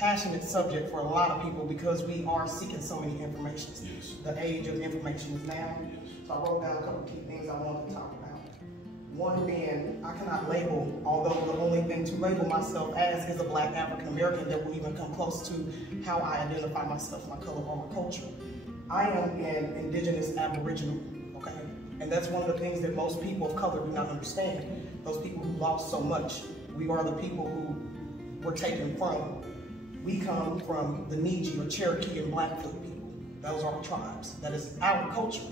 passionate subject for a lot of people because we are seeking so many informations. Yes. The age of information is now. Yes. So I wrote down a couple of key things I wanted to talk about. One being, I cannot label, although the only thing to label myself as is a Black African American that will even come close to how I identify myself, my color, or my culture. I am an indigenous Aboriginal, okay? And that's one of the things that most people of color do not understand. Those people who lost so much. We are the people who were taken from. We come from the Niji or Cherokee and Blackfoot people. Those are our tribes. That is our culture.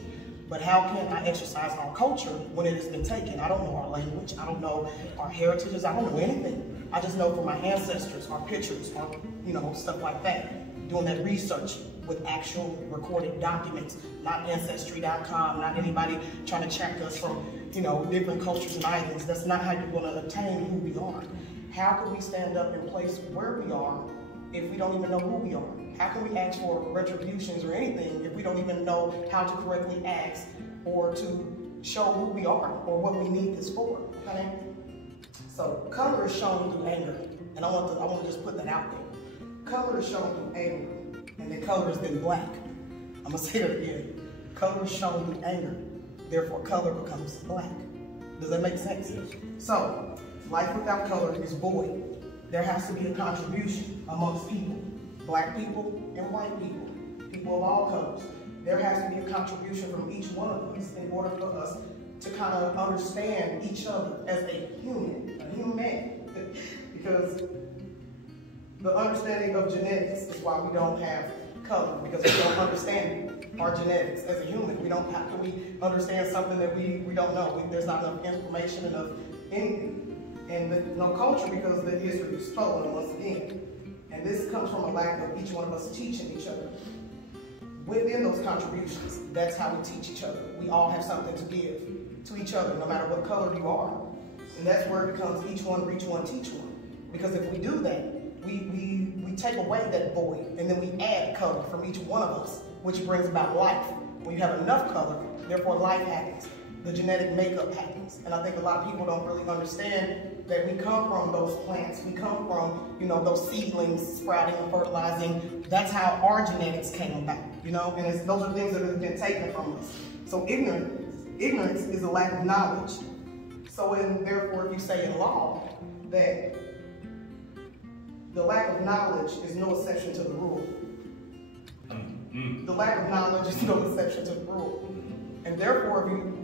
But how can I exercise our culture when it has been taken? I don't know our language. I don't know our heritages. I don't know anything. I just know from my ancestors, our pictures, our, stuff like that. Doing that research with actual recorded documents, not Ancestry.com, not anybody trying to check us from, different cultures and islands. That's not how you're going to attain who we are. How can we stand up in place where we are if we don't even know who we are? How can we ask for retributions or anything if we don't even know how to correctly ask or to show who we are or what we need this for, okay? So color is shown through anger, and I want to just put that out there. Color is shown through anger, and then color is then black. I'm gonna say it again. Color is shown through anger, therefore color becomes black. Does that make sense? Yes. So, life without color is void. There has to be a contribution amongst people, Black people and white people, people of all colors. There has to be a contribution from each one of us in order for us to kind of understand each other as a human because the understanding of genetics is why we don't have color, because we don't understand our genetics as a human. We don't have to, we understand something that we don't know. There's not enough information, enough anything. And no culture because the history is stolen once again. And this comes from a lack of each one of us teaching each other. Within those contributions, that's how we teach each other. We all have something to give to each other, no matter what color you are. And that's where it becomes each one, reach one, teach one. Because if we do that, we take away that void, and then we add color from each one of us, which brings about life. When you have enough color, therefore life happens. The genetic makeup happens. And I think a lot of people don't really understand that we come from those plants. We come from, those seedlings sprouting and fertilizing. That's how our genetics came about, and those are things that have been taken from us. So ignorance is a lack of knowledge. So therefore, if you say in law that the lack of knowledge is no exception to the rule. The lack of knowledge is no exception to the rule. And therefore, if you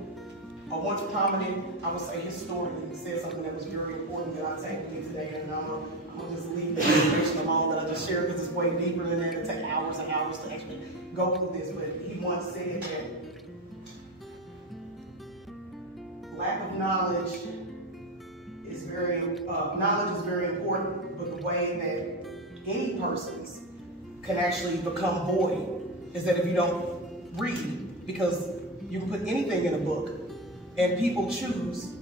a once prominent, I would say, historian said something that was very important that I take with me today, and I'm gonna just leave the information alone that I just shared because it's way deeper than that. It take hours and hours to actually go through this. But he once said that lack of knowledge is very important, but the way that any persons can actually become void is that if you don't read, because you can put anything in a book. And people choose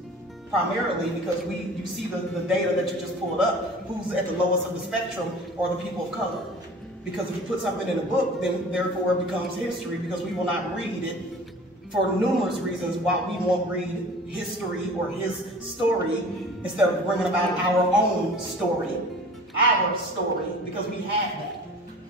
primarily because you see the data that you just pulled up, who's at the lowest of the spectrum are the people of color. Because if you put something in a book, then therefore it becomes history because we will not read it for numerous reasons why we won't read history or his story instead of bringing about our own story, because we have that.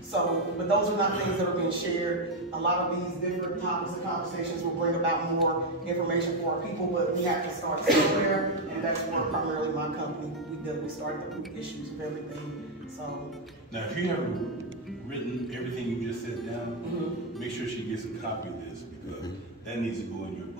So, but those are not things that are being shared. A lot of these different topics and conversations will bring about more information for our people, but we have to start somewhere, and that's where primarily my company, we started the root issues of everything. So now, if you haven't written everything you just said down, make sure she gets a copy of this because that needs to go in your book.